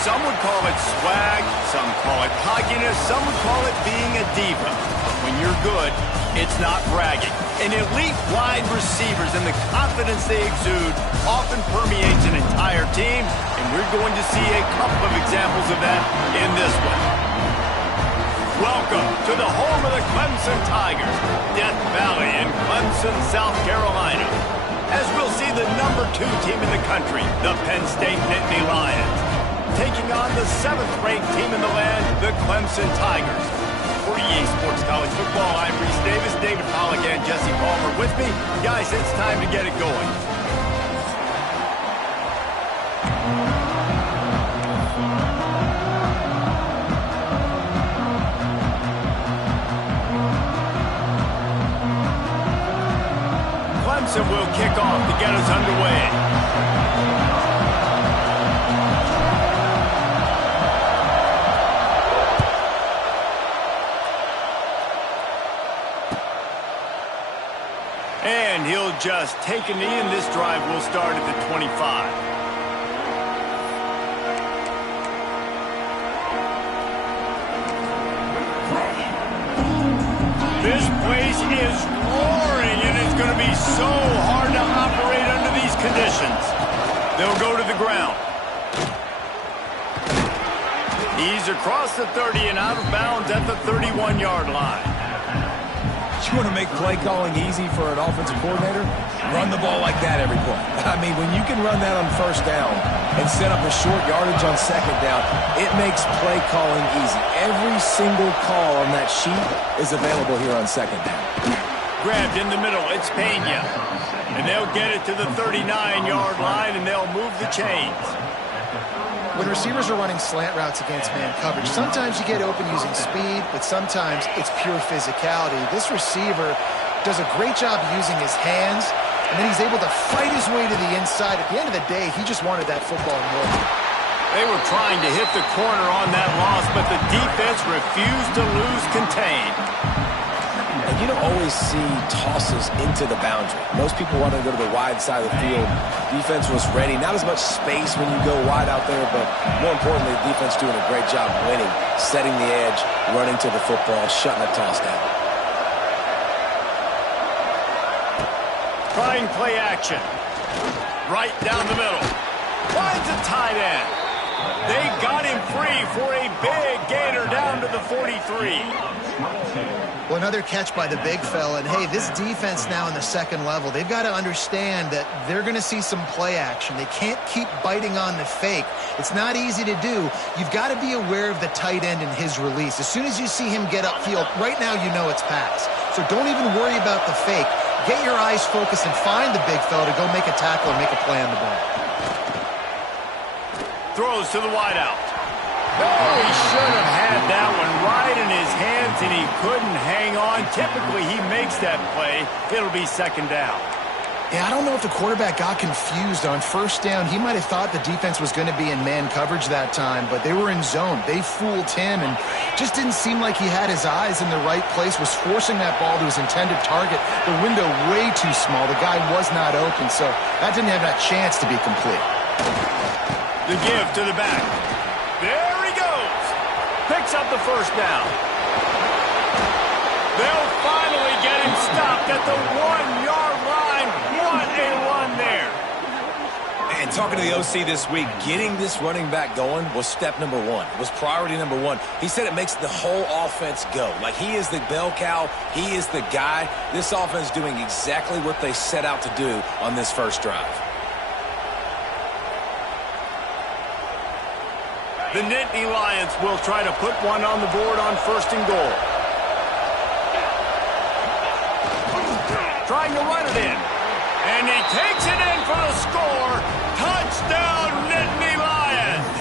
Some would call it swag, some call it cockiness, some would call it being a diva. But when you're good, it's not bragging. And elite wide receivers and the confidence they exude often permeates an entire team, and we're going to see a couple of examples of that in this one. Welcome to the home of the Clemson Tigers, Death Valley in Clemson, South Carolina. As we'll see the #2 team in the country, the Penn State Nittany Lions, taking on the 7th-ranked team in the land, the Clemson Tigers. For EA Sports College Football, I'm Reese Davis, David Pollack, and Jesse Palmer with me. Guys, it's time to get it going. Clemson will kick off to get us underway. And he'll just take a knee, and this drive will start at the 25. This place is roaring, and it's going to be so hard to operate under these conditions. They'll go to the ground. He's across the 30 and out of bounds at the 31-yard line. You want to make play calling easy for an offensive coordinator? Run the ball like that every play. I mean, when you can run that on first down and set up a short yardage on second down, it makes play calling easy. Every single call on that sheet is available here on second down. Grabbed in the middle, it's Pena. And they'll get it to the 39-yard line, and they'll move the chains. When receivers are running slant routes against man coverage, sometimes you get open using speed, but sometimes it's pure physicality. This receiver does a great job using his hands, and then he's able to fight his way to the inside. At the end of the day, he just wanted that football more. They were trying to hit the corner on that loss, but the defense refused to lose contain. And you don't always see tosses into the boundary. Most people want to go to the wide side of the field. Defense was ready. Not as much space when you go wide out there, but more importantly, the defense doing a great job winning, setting the edge, running to the football, shutting the toss down. Trying play action. Right down the middle. Finds a tight end. They got him free for a big gainer down to the 43. Well, another catch by the big fella. And, hey, this defense now in the second level, they've got to understand that they're going to see some play action. They can't keep biting on the fake. It's not easy to do. You've got to be aware of the tight end and his release. As soon as you see him get upfield, right now you know it's pass. So don't even worry about the fake. Get your eyes focused and find the big fella to go make a tackle and make a play on the ball. Throws to the wideout. Oh, he should have had that one right in his hands, and he couldn't hang on. Typically, he makes that play. It'll be second down. Yeah, I don't know if the quarterback got confused on first down. He might have thought the defense was going to be in man coverage that time, but they were in zone. They fooled him, and just didn't seem like he had his eyes in the right place, was forcing that ball to his intended target. The window way too small. The guy was not open, so that didn't have that chance to be complete. The give to the back. There he goes. Picks up the first down. They'll finally get him stopped at the 1-yard line. What a run there. And talking to the OC this week, getting this running back going was step number one. It was priority number one. He said it makes the whole offense go. Like, he is the bell cow. He is the guy. This offense doing exactly what they set out to do on this first drive. The Nittany Lions will try to put one on the board on first and goal. Trying to run it in. And he takes it in for the score. Touchdown, Nittany Lions!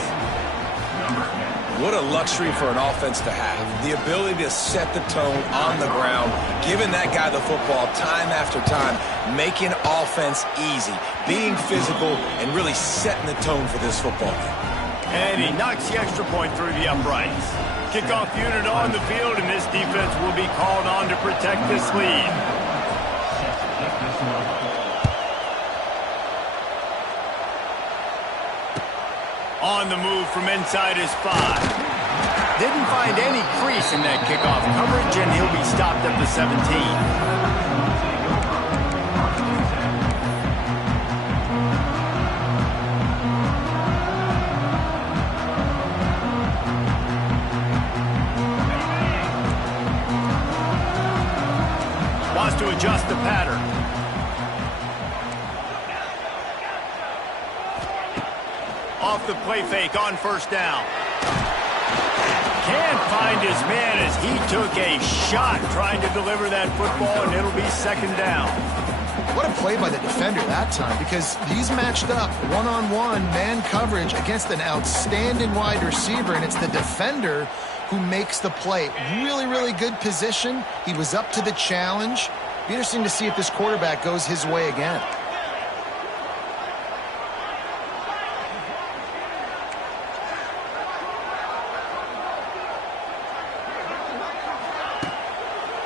What a luxury for an offense to have. The ability to set the tone on the ground, giving that guy the football time after time, making offense easy, being physical, and really setting the tone for this football game. And he knocks the extra point through the uprights. Kickoff unit on the field, and this defense will be called on to protect this lead. On the move from inside his 5. Didn't find any crease in that kickoff coverage, and he'll be stopped at the 17. To adjust the pattern. Off the play fake on first down. Can't find his man as he took a shot trying to deliver that football, and it'll be second down. What a play by the defender that time, because he's matched up one-on-one man coverage against an outstanding wide receiver, and it's the defender who makes the play. Really, really good position. He was up to the challenge. Be interesting to see if this quarterback goes his way again.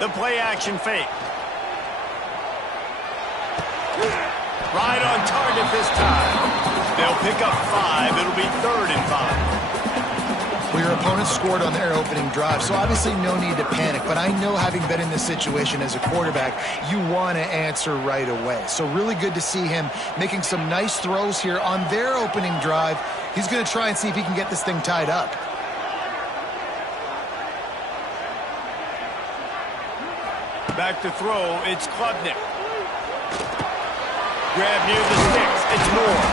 The play action fake. Right on target this time. They'll pick up 5. It'll be 3rd and 5. Well, your opponent scored on their opening drive, so obviously no need to panic. But I know, having been in this situation as a quarterback, you want to answer right away. So really good to see him making some nice throws here on their opening drive. He's going to try and see if he can get this thing tied up. Back to throw, it's Klubnik. Grab near the sticks, it's Moore.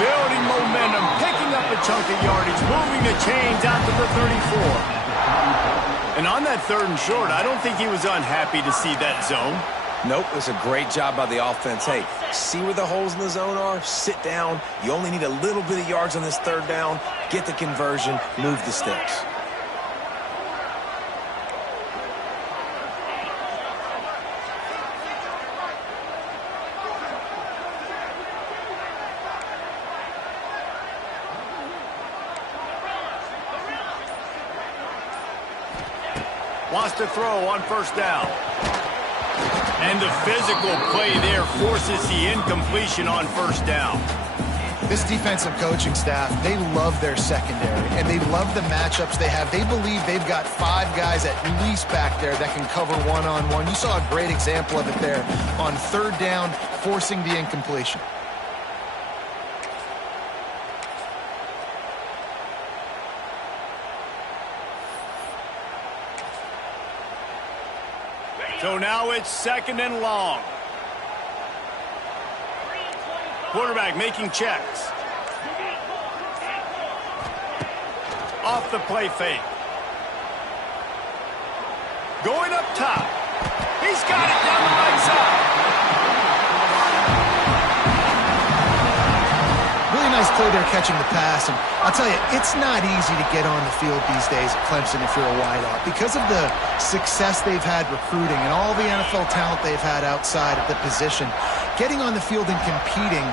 Building momentum, picking up a chunk of yardage, moving the chains out to the 34. And on that 3rd and short, I don't think he was unhappy to see that zone. Nope, it's a great job by the offense. Hey, see where the holes in the zone are? Sit down. You only need a little bit of yards on this 3rd down. Get the conversion, move the sticks. Wants to throw on first down. And the physical play there forces the incompletion on first down. This defensive coaching staff, they love their secondary, and they love the matchups they have. They believe they've got 5 guys at least back there that can cover one-on-one. You saw a great example of it there on 3rd down, forcing the incompletion. So now it's 2nd and long. Quarterback making checks. Off the play fake. Going up top. He's got it down the right side. Really nice play there, catching the pass. And I'll tell you, it's not easy to get on the field these days at Clemson if you're a wideout. Because of the success they've had recruiting and all the NFL talent they've had outside of the position, getting on the field and competing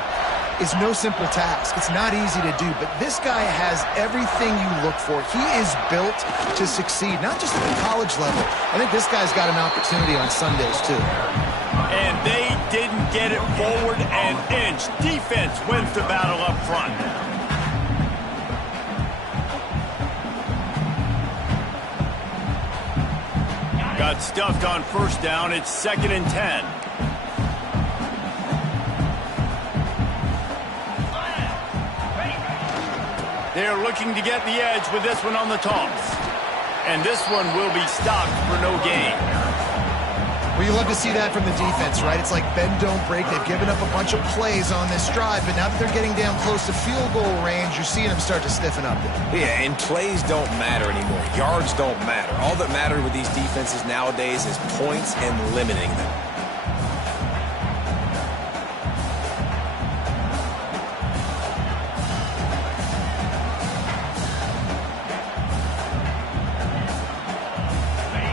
is no simple task. It's not easy to do, but this guy has everything you look for. He is built to succeed, not just at the college level. I think this guy's got an opportunity on Sundays, too. And they didn't get it forward an inch. Defense wins the battle up front. Got stuffed on first down. It's 2nd and 10. They're looking to get the edge with this one on the toss. And this one will be stopped for no gain. Well, you love to see that from the defense, right? It's like bend, don't break. They've given up a bunch of plays on this drive, but now that they're getting down close to field goal range, you're seeing them start to stiffen up there. Yeah, and plays don't matter anymore. Yards don't matter. All that matters with these defenses nowadays is points and limiting them.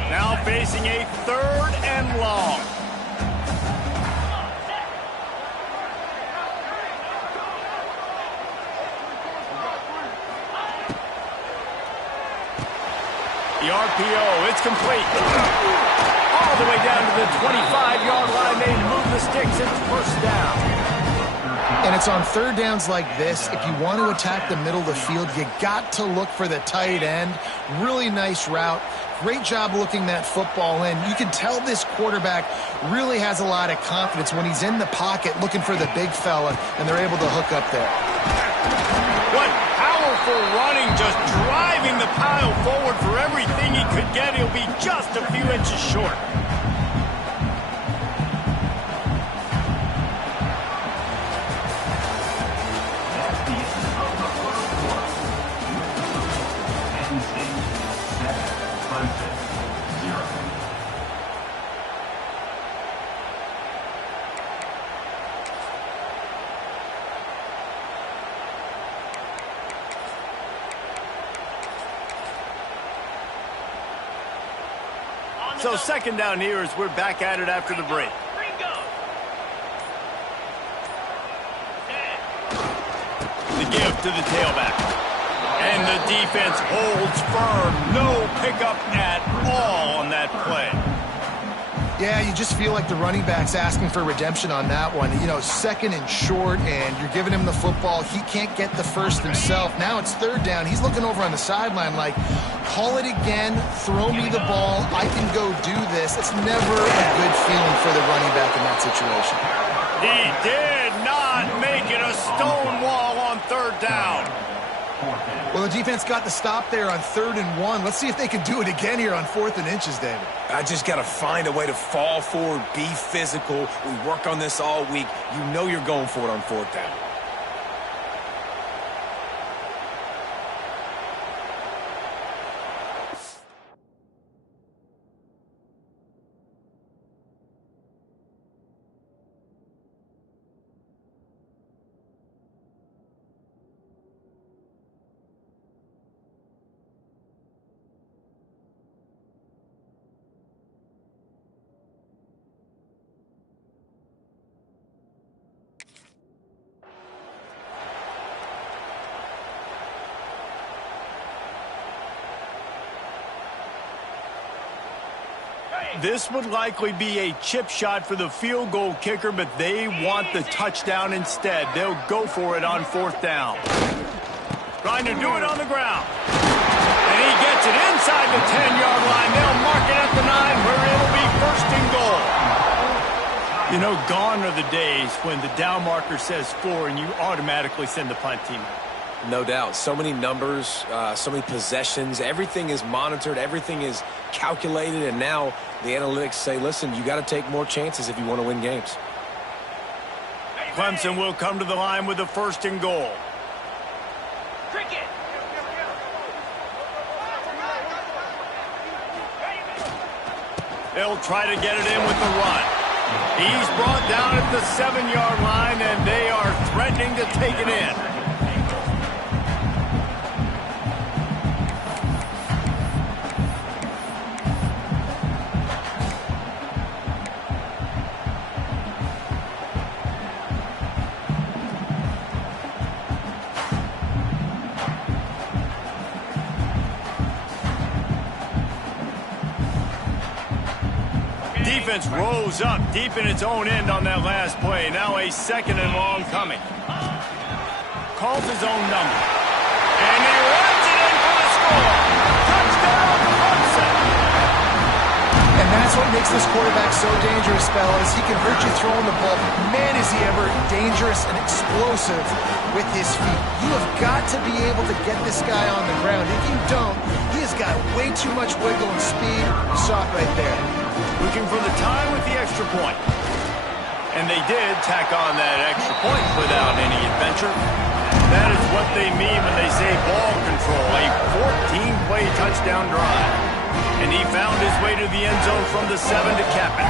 Now facing a 3rd and long. The RPO, it's complete. All the way down to the 25-yard line. They move the sticks. It's first down. And it's on third downs like this. If you want to attack the middle of the field, you got to look for the tight end. Really nice route. Great job looking that football in. You can tell this quarterback really has a lot of confidence when he's in the pocket looking for the big fella, and they're able to hook up there. What powerful running, just driving the pile forward for everything he could get. He'll be just a few inches short. So second down here as we're back at it after the break. The give to the tailback. And the defense holds firm. No pickup at all on that play. Yeah, you just feel like the running back's asking for redemption on that one. You know, second and short, and you're giving him the football. He can't get the first himself. Now it's third down. He's looking over on the sideline like, call it again, throw me the ball, I can go do this. It's never a good feeling for the running back in that situation. He did not make it a stone wall on third down. Well, the defense got the stop there on 3rd and 1. Let's see if they can do it again here on 4th and inches, David. I just got to find a way to fall forward, be physical. We work on this all week. You know you're going for it on 4th down. This would likely be a chip shot for the field goal kicker, but they want the touchdown instead. They'll go for it on 4th down. Trying to do it on the ground. And he gets it inside the 10-yard line. They'll mark it at the 9 where it'll be 1st and goal. You know, gone are the days when the down marker says 4 and you automatically send the punt team out. No doubt. So many numbers, so many possessions. Everything is monitored. Everything is calculated. And now the analytics say, listen, you got to take more chances if you want to win games. Clemson will come to the line with the 1st and goal. They'll try to get it in with the run. He's brought down at the 7-yard line, and they are threatening to take it in. Defense rose up deep in its own end on that last play. Now a 2nd and long coming. Calls his own number. And he runs it in for the score. Touchdown, Clemson. And that's what makes this quarterback so dangerous, fellas. He can hurt you throwing the ball. Man, is he ever dangerous and explosive with his feet. You have got to be able to get this guy on the ground. If you don't, he has got way too much wiggle and speed. You saw it right there. Looking for the time with the extra point. And they did tack on that extra point without any adventure. That is what they mean when they say ball control. A 14-play touchdown drive. And he found his way to the end zone from the 7 to cap it.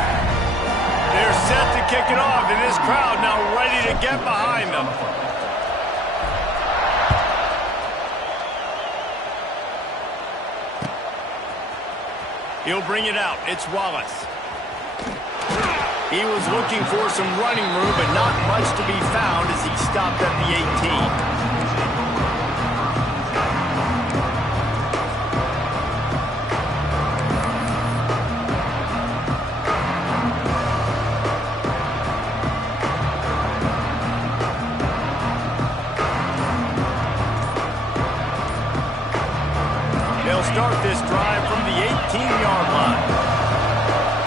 They're set to kick it off, and this crowd now ready to get behind them. He'll bring it out. It's Wallace. He was looking for some running room, but not much to be found as he stopped at the 18. this drive from the 18-yard line.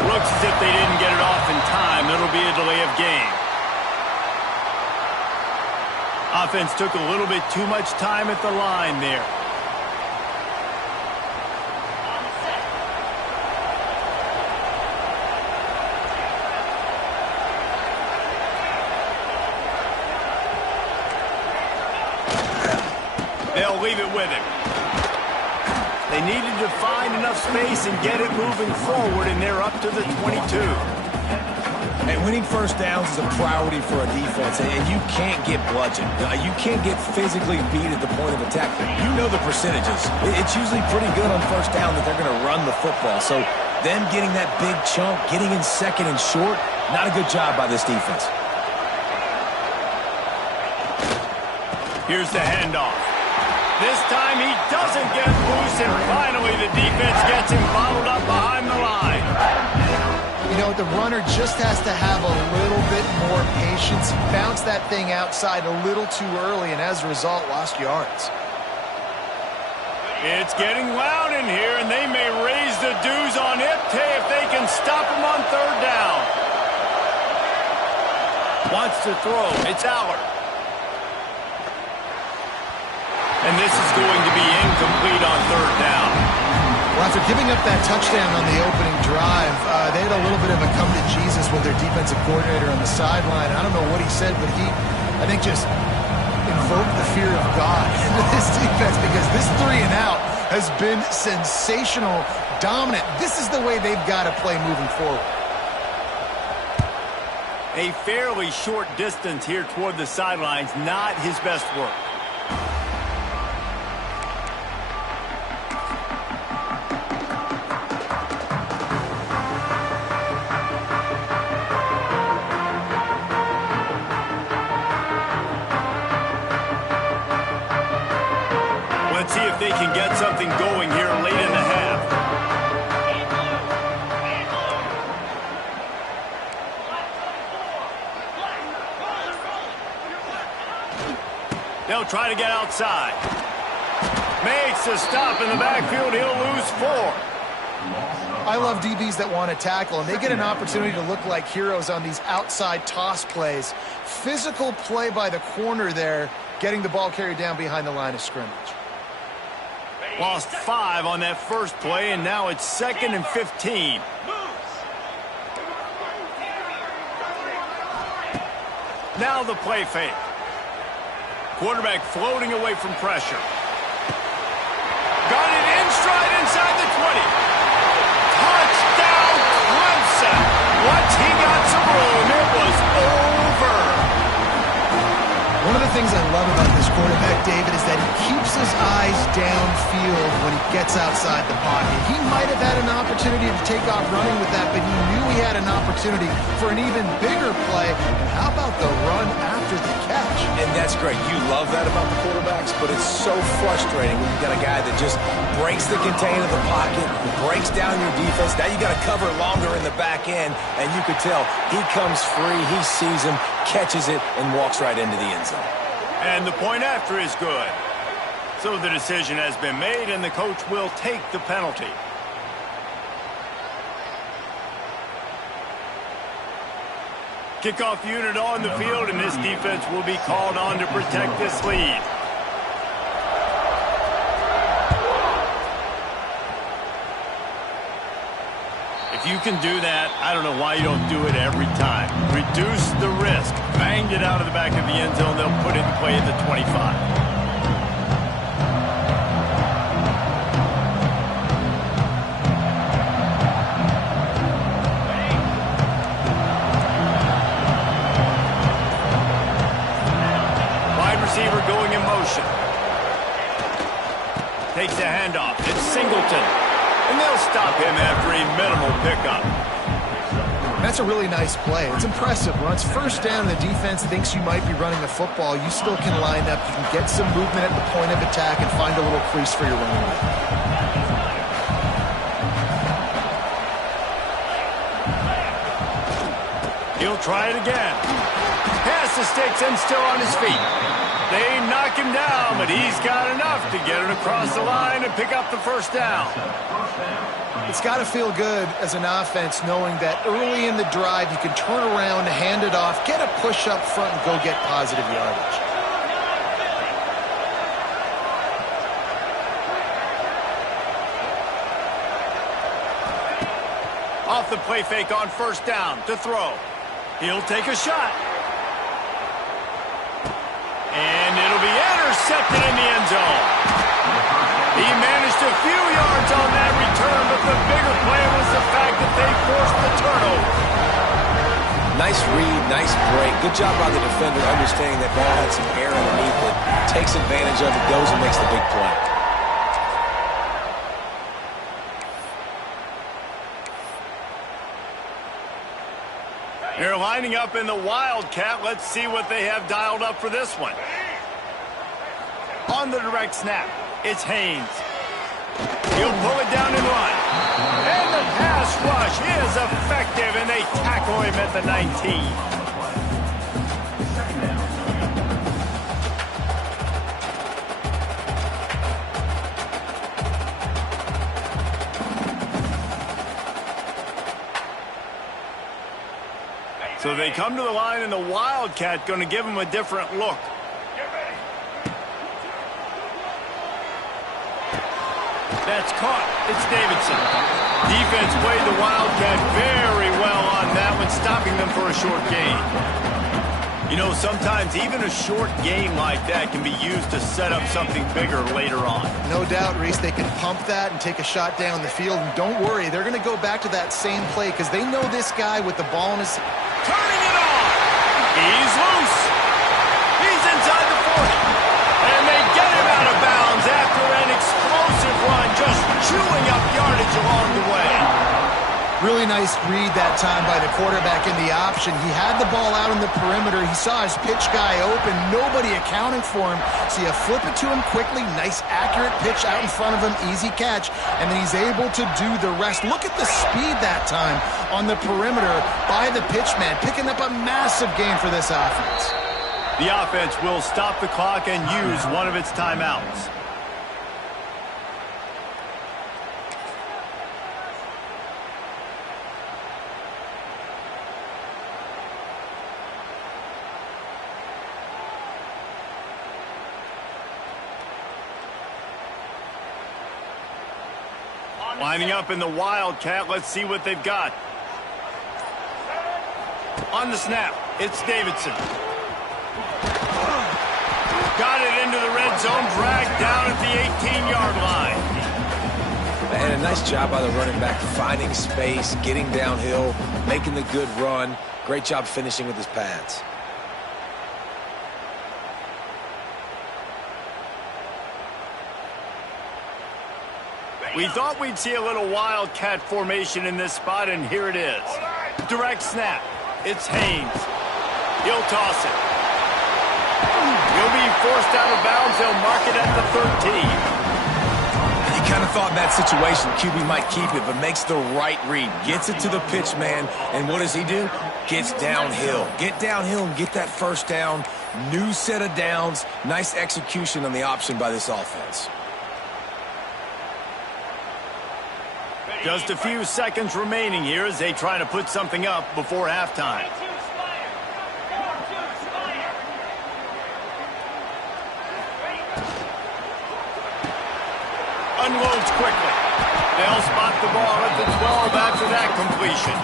Looks as if they didn't get it off in time. It'll be a delay of game. Offense took a little bit too much time at the line there. They'll leave it with him. They needed to find enough space and get it moving forward, and they're up to the 22. And winning first downs is a priority for a defense, and you can't get bludgeoned. You can't get physically beat at the point of attack. You know the percentages. It's usually pretty good on first down that they're going to run the football. So them getting that big chunk, getting in second and short, not a good job by this defense. Here's the handoff. This time he doesn't get loose, and finally the defense gets him bottled up behind the line. You know, the runner just has to have a little bit more patience. He bounced that thing outside a little too early, and as a result, lost yards. It's getting loud in here, and they may raise the dues on Ipte if they can stop him on third down. Wants to throw. It's Aller. And this is going to be incomplete on third down. Well, after giving up that touchdown on the opening drive, they had a little bit of a come to Jesus with their defensive coordinator on the sideline. I don't know what he said, but he, I think, just invoked the fear of God into this defense, because this 3 and out has been sensational, dominant. This is the way they've got to play moving forward. A fairly short distance here toward the sidelines, not his best work. Let's see if they can get something going here late in the half. They'll try to get outside. Makes a stop in the backfield. He'll lose 4. I love DBs that want to tackle, and they get an opportunity to look like heroes on these outside toss plays. Physical play by the corner there, getting the ball carried down behind the line of scrimmage. Lost 5 on that first play, and now it's 2nd and 15. Now the play fake. Quarterback floating away from pressure. Got it in stride inside the 20. Touchdown, Clemson. Once he got some room, it was over. One of the things I love about this quarterback, David, is that he keeps his eyes downfield when he gets outside the pocket. He might have had an opportunity to take off running with that, but he knew he had an opportunity for an even bigger play. And how about the run after the catch? And that's great. You love that about the quarterbacks, but it's so frustrating when you've got a guy that just breaks the contain of the pocket, breaks down your defense. Now you got to cover longer in the back end, and you could tell he comes free, he sees him, catches it, and walks right into the end zone. And the point after is good. So the decision has been made, and the coach will take the penalty. Kickoff unit on the field, and this defense will be called on to protect this lead. If you can do that, I don't know why you don't do it every time. Reduce the risk. Banged it out of the back of the end zone. They'll put it in play at the 25. Receiver going in motion. Takes a handoff. It's Singleton. And they'll stop him after a minimal pickup. That's a really nice play. It's impressive. When it's first down, the defense thinks you might be running the football. You still can line up. You can get some movement at the point of attack and find a little crease for your running back. He'll try it again. Pass the sticks and still on his feet. They knock him down, but he's got enough to get it across the line and pick up the first down. It's got to feel good as an offense knowing that early in the drive you can turn around, hand it off, get a push up front, and go get positive yardage. Off the play fake on first down to throw. He'll take a shot. And it'll be intercepted in the end zone. He managed a few yards on that return, but the bigger play was the fact that they forced the turnover. Nice read, nice break. Good job by the defender understanding that ball had some air underneath it. Takes advantage of it, goes and makes the big play. They're lining up in the Wildcat. Let's see what they have dialed up for this one. On the direct snap, it's Haynes. He'll pull it down and run. And the pass rush is effective, and they tackle him at the 19. So they come to the line, and the Wildcat going to give them a different look. That's caught. It's Davidson. Defense played the Wildcat very well on that one, stopping them for a short gain. You know, sometimes even a short game like that can be used to set up something bigger later on. No doubt, Reese, they can pump that and take a shot down the field. And don't worry, they're going to go back to that same play because they know this guy with the ball in his... Turning it on. He's loose. He's inside the 40. And they get him out of bounds after an explosive run, just chewing up yardage along the way. Really nice read that time by the quarterback in the option. He had the ball out in the perimeter. He saw his pitch guy open. Nobody accounting for him. So you flip it to him quickly. Nice, accurate pitch out in front of him. Easy catch. And then he's able to do the rest. Look at the speed that time on the perimeter by the pitchman, picking up a massive gain for this offense. The offense will stop the clock and use one of its timeouts. Lining up in the Wildcat. Let's see what they've got. On the snap, it's Davidson. Got it into the red zone, dragged down at the 18-yard line. And a nice job by the running back, finding space, getting downhill, making the good run. Great job finishing with his pads. We thought we'd see a little Wildcat formation in this spot, and here it is. Direct snap. It's Haynes. He'll toss it. He'll be forced out of bounds. They'll mark it at the 13. You kind of thought in that situation QB might keep it, but makes the right read. Gets it to the pitch man, and what does he do? Gets downhill. Get downhill and get that first down. New set of downs. Nice execution on the option by this offense. Just a few seconds remaining here as they try to put something up before halftime. Unloads quickly. They'll spot the ball at the 12 after that completion.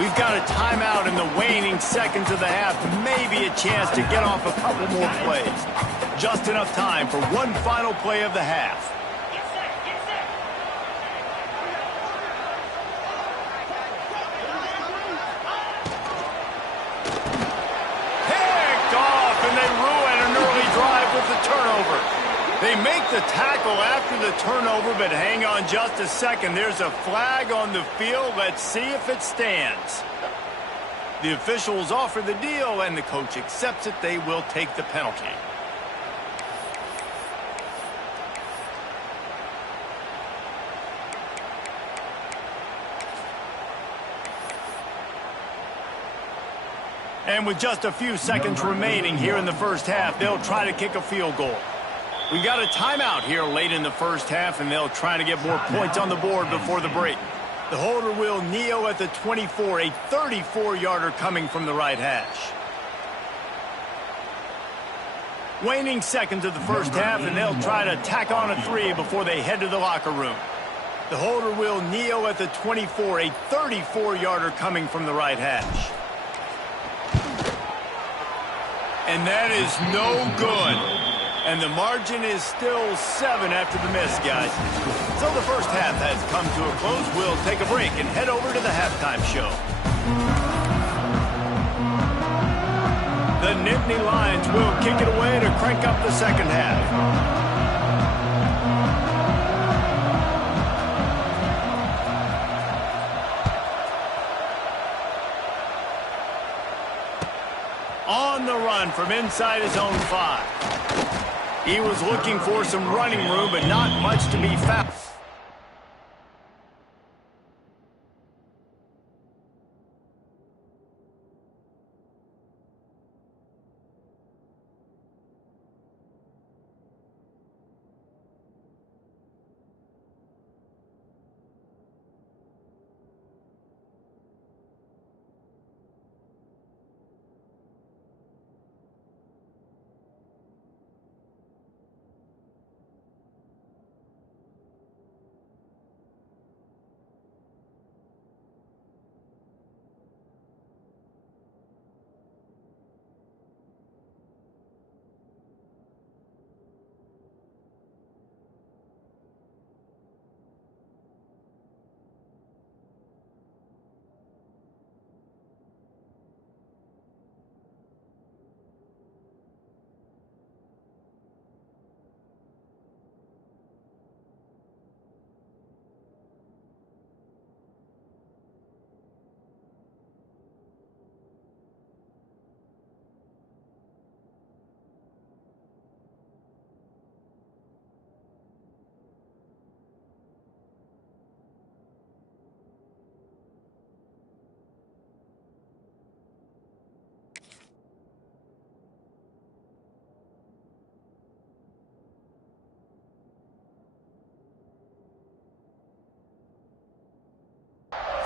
We've got a timeout in the waning seconds of the half. Maybe a chance to get off a couple more plays. Just enough time for one final play of the half. Turnover. They make the tackle after the turnover, but hang on just a second. There's a flag on the field. Let's see if it stands. The officials offer the deal, and the coach accepts it. They will take the penalty. And with just a few seconds remaining here in the first half, they'll try to kick a field goal. We got a timeout here late in the first half, and they'll try to get more points on the board before the break. The holder will kneel at the 24, a 34-yarder coming from the right hash. Waning seconds of the first half, and they'll try to tack on a 3 before they head to the locker room. The holder will kneel at the 24, a 34-yarder coming from the right hash. And that is no good. And the margin is still 7 after the miss, guys. So the first half has come to a close. We'll take a break and head over to the halftime show. The Nittany Lions will kick it away to crank up the second half. On the run from inside his own 5. He was looking for some running room, but not much to be found.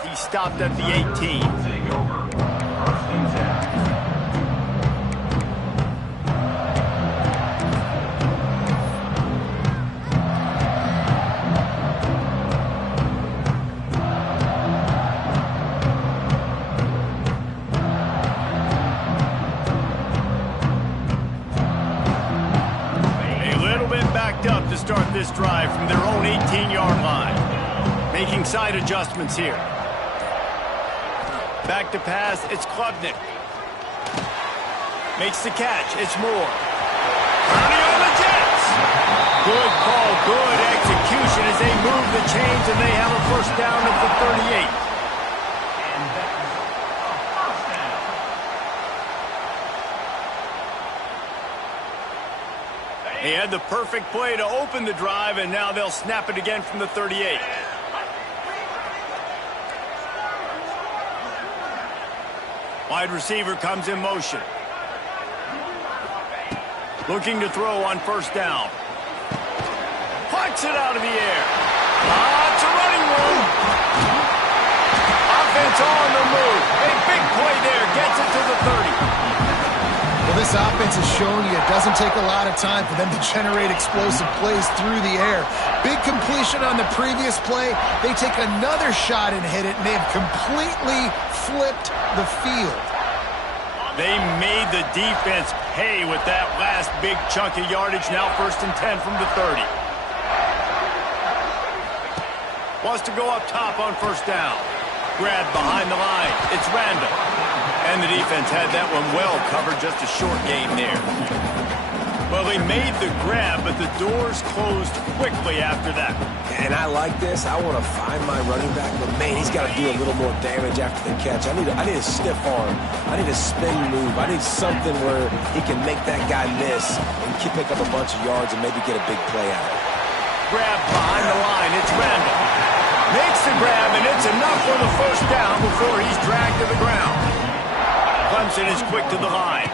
He stopped at the 18. To start this drive from their own 18-yard line. Making side adjustments here. Back to pass, it's Klubnik. Makes the catch, it's Moore. Running on the Jets. Good call, good execution as they move the chains and they have a first down at the 38. He had the perfect play to open the drive, and now they'll snap it again from the 38. Wide receiver comes in motion. Looking to throw on first down. Plucks it out of the air. It's a running room. Offense on the move. A big play there. Gets it to the 30. Well, this offense has shown you it doesn't take a lot of time for them to generate explosive plays through the air. Big completion on the previous play. They take another shot and hit it, and they have completely flipped the field. They made the defense pay with that last big chunk of yardage. Now 1st and 10 from the 30. Wants to go up top on first down. Grab behind the line. It's Randall. And the defense had that one well covered, just a short gain there. Well, they made the grab, but the doors closed quickly after that. And I like this. I want to find my running back, but man, he's got to do a little more damage after the catch. I need a stiff arm. I need a spin move. I need something where he can make that guy miss and pick up a bunch of yards and maybe get a big play out of it. Grab behind the line. It's Randall. Makes the grab, and it's enough for the first down before he's dragged to the ground. Clemson is quick to the line.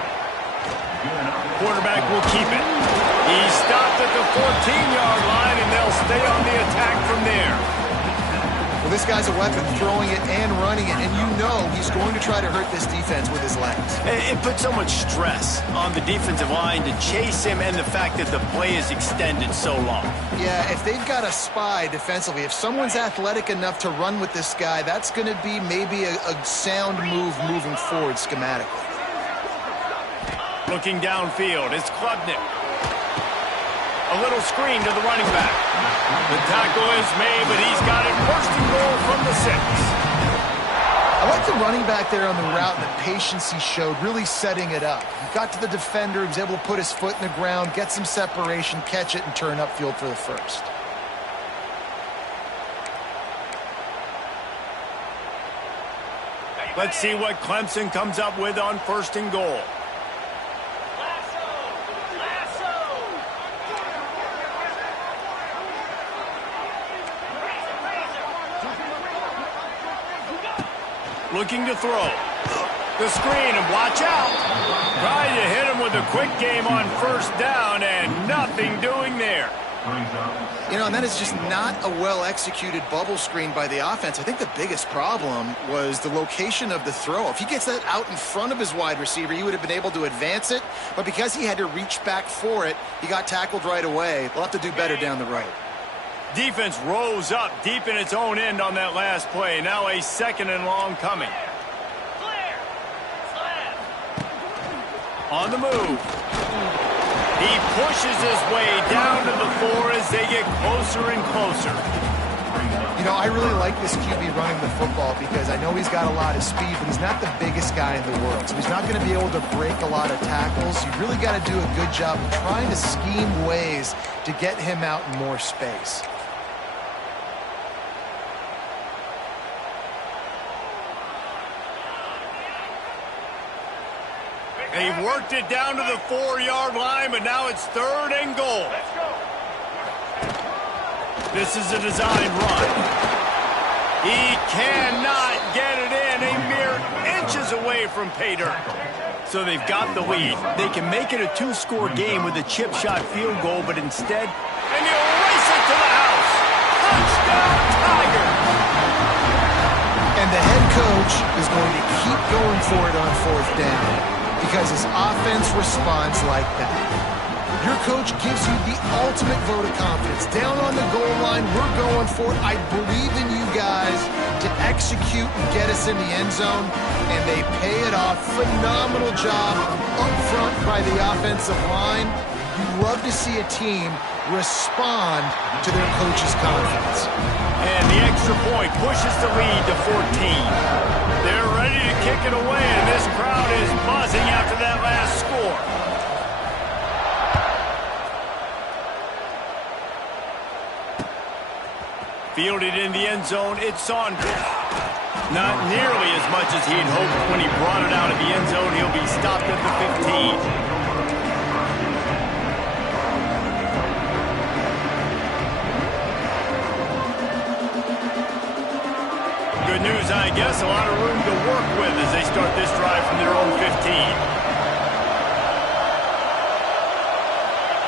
Quarterback will keep it. He stopped at the 14-yard line, and they'll stay on the attack from there. Well, this guy's a weapon, throwing it and running it, and you know he's going to try to hurt this defense with his legs. It puts so much stress on the defensive line to chase him, and the fact that the play is extended so long. Yeah, if they've got a spy defensively, if someone's athletic enough to run with this guy, that's going to be maybe a sound move moving forward schematically. Looking downfield, it's Klubnik. A little screen to the running back. The tackle is made, but he's got it first and goal from the 6. I like the running back there on the route and the patience he showed, really setting it up. He got to the defender, he was able to put his foot in the ground, get some separation, catch it, and turn upfield for the first. Let's see what Clemson comes up with on first and goal. Looking to throw. The screen, and watch out. Trying to hit him with a quick game on first down, and nothing doing there. You know, and that is just not a well-executed bubble screen by the offense. I think the biggest problem was the location of the throw. If he gets that out in front of his wide receiver, he would have been able to advance it. But because he had to reach back for it, he got tackled right away. They'll have to do better down the right. Defense rose up deep in its own end on that last play. Now a second and long coming. On the move. He pushes his way down to the 4 as they get closer and closer. You know, I really like this QB running the football because I know he's got a lot of speed, but he's not the biggest guy in the world. So he's not going to be able to break a lot of tackles. You really got to do a good job of trying to scheme ways to get him out in more space. They've worked it down to the 4-yard line, but now it's third and goal. This is a design run. He cannot get it in, a mere inches away from pay dirt. So they've got the lead. They can make it a 2-score game with a chip shot field goal, but instead, and he'll race it to the house. Touchdown, Tiger! And the head coach is going to keep going for it on fourth down, because his offense responds like that. Your coach gives you the ultimate vote of confidence. Down on the goal line, we're going for it. I believe in you guys to execute and get us in the end zone, and they pay it off. Phenomenal job up front by the offensive line. You love to see a team respond to their coach's confidence. And the extra point pushes the lead to 14. They're ready to kick it away, and this crowd is buzzing after that last score. Fielded in the end zone, it's Saunders. Not nearly as much as he'd hoped when he brought it out of the end zone. He'll be stopped at the 15. Good news, I guess. A lot of room to work with as they start this drive from their own 15.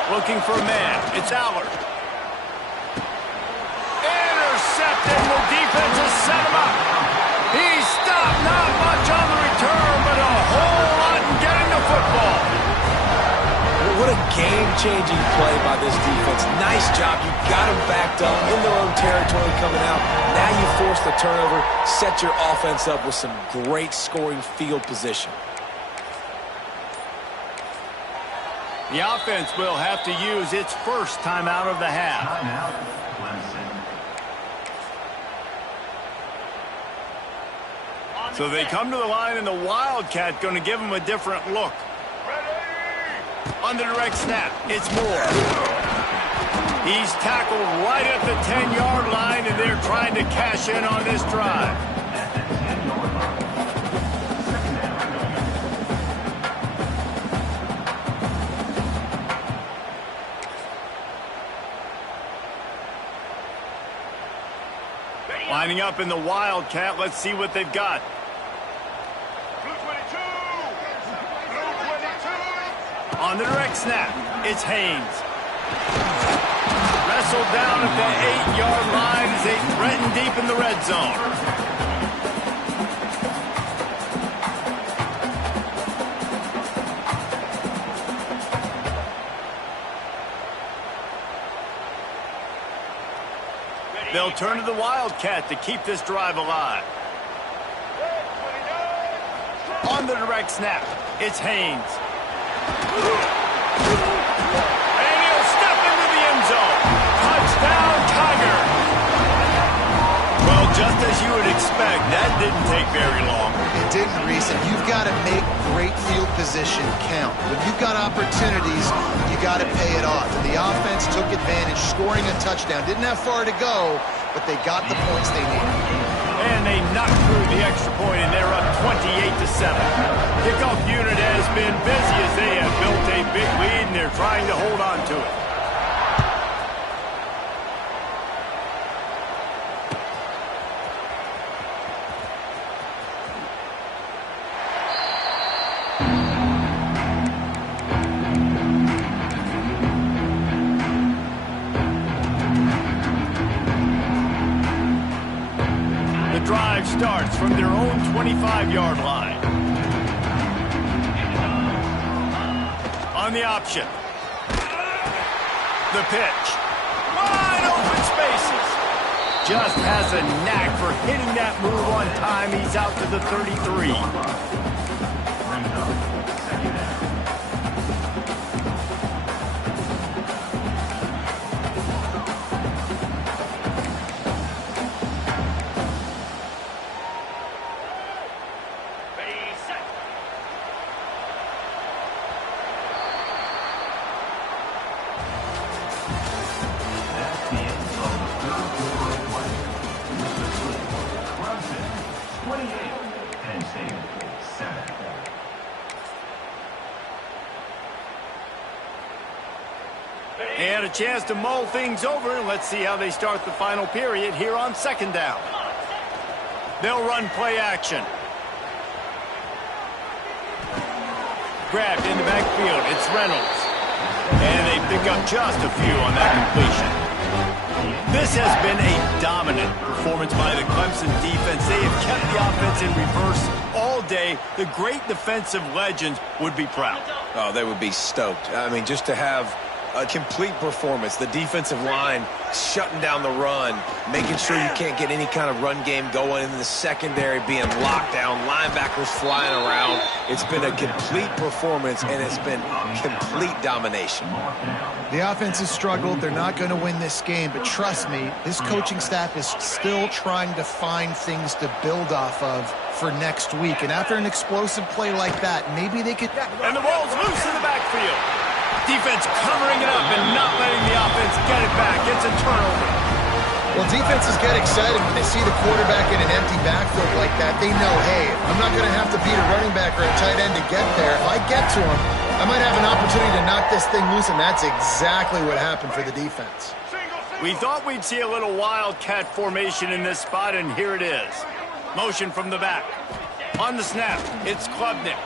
Looking for a man. It's Allard. Intercepted. The defense has set him up. He's stopped. Not much on the return, but a whole lot in getting the football. What a game-changing play by this defense. Nice job. You got them backed up in their own territory coming out. Now you force the turnover, set your offense up with some great scoring field position. The offense will have to use its first timeout of the half. So they come to the line, and the Wildcat going to give them a different look. On the direct snap, it's Moore. He's tackled right at the 10-yard line, and they're trying to cash in on this drive. Lining up in the Wildcat, let's see what they've got. On the direct snap, it's Haynes. Wrestled down at the 8-yard line as they threaten deep in the red zone. They'll turn to the Wildcat to keep this drive alive. On the direct snap, it's Haynes. And he'll step into the end zone. Touchdown, Tiger. Well, just as you would expect, that didn't take very long. It didn't, Reese, and you've got to make great field position count. When you've got opportunities, you got to pay it off. And the offense took advantage, scoring a touchdown. Didn't have far to go, but they got the points they needed. And they knocked through the extra point, and they're up 28-7. Kickoff unit has been busy as they have built a big lead, and they're trying to hold on to it. Drive starts from their own 25-yard line. On the option. The pitch. Wide open spaces. Just has a knack for hitting that move on time. He's out to the 33. They had a chance to mull things over, and let's see how they start the final period here on second down. They'll run play action. Grabbed in the backfield, it's Reynolds. And they pick up just a few on that completion. This has been a dominant performance by the Clemson defense. They have kept the offense in reverse all day. The great defensive legends would be proud. Oh, they would be stoked. I mean, just to have a complete performance. The defensive line shutting down the run, making sure you can't get any kind of run game going, in the secondary being locked down, linebackers flying around. It's been a complete performance, and it's been complete domination. The offense has struggled. They're not going to win this game, but trust me, this coaching staff is still trying to find things to build off of for next week. And after an explosive play like that, maybe they could... And the ball's loose in the backfield. Defense covering it up and not letting the offense get it back. It's a turnover. Well, defenses get excited when they see the quarterback in an empty backfield like that. They know, hey, I'm not going to have to beat a running back or a tight end to get there. If I get to him, I might have an opportunity to knock this thing loose, and that's exactly what happened for the defense. We thought we'd see a little wildcat formation in this spot, and here it is. Motion from the back. On the snap, it's Klubnik.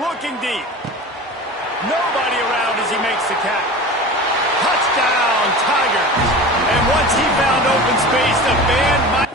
Looking deep. Nobody around as he makes the catch. Touchdown, Tigers. And once he found open space, the band might